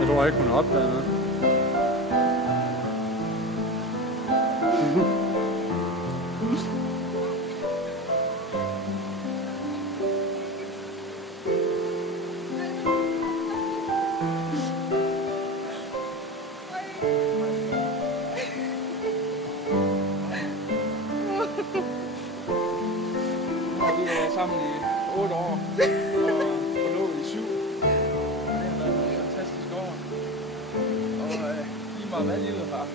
Jeg tror ikke, hun har opdaget noget. Vi har været sammen i 8 år, og forlovet i 7. Det har været et fantastisk år. Og lige meget hvad livet har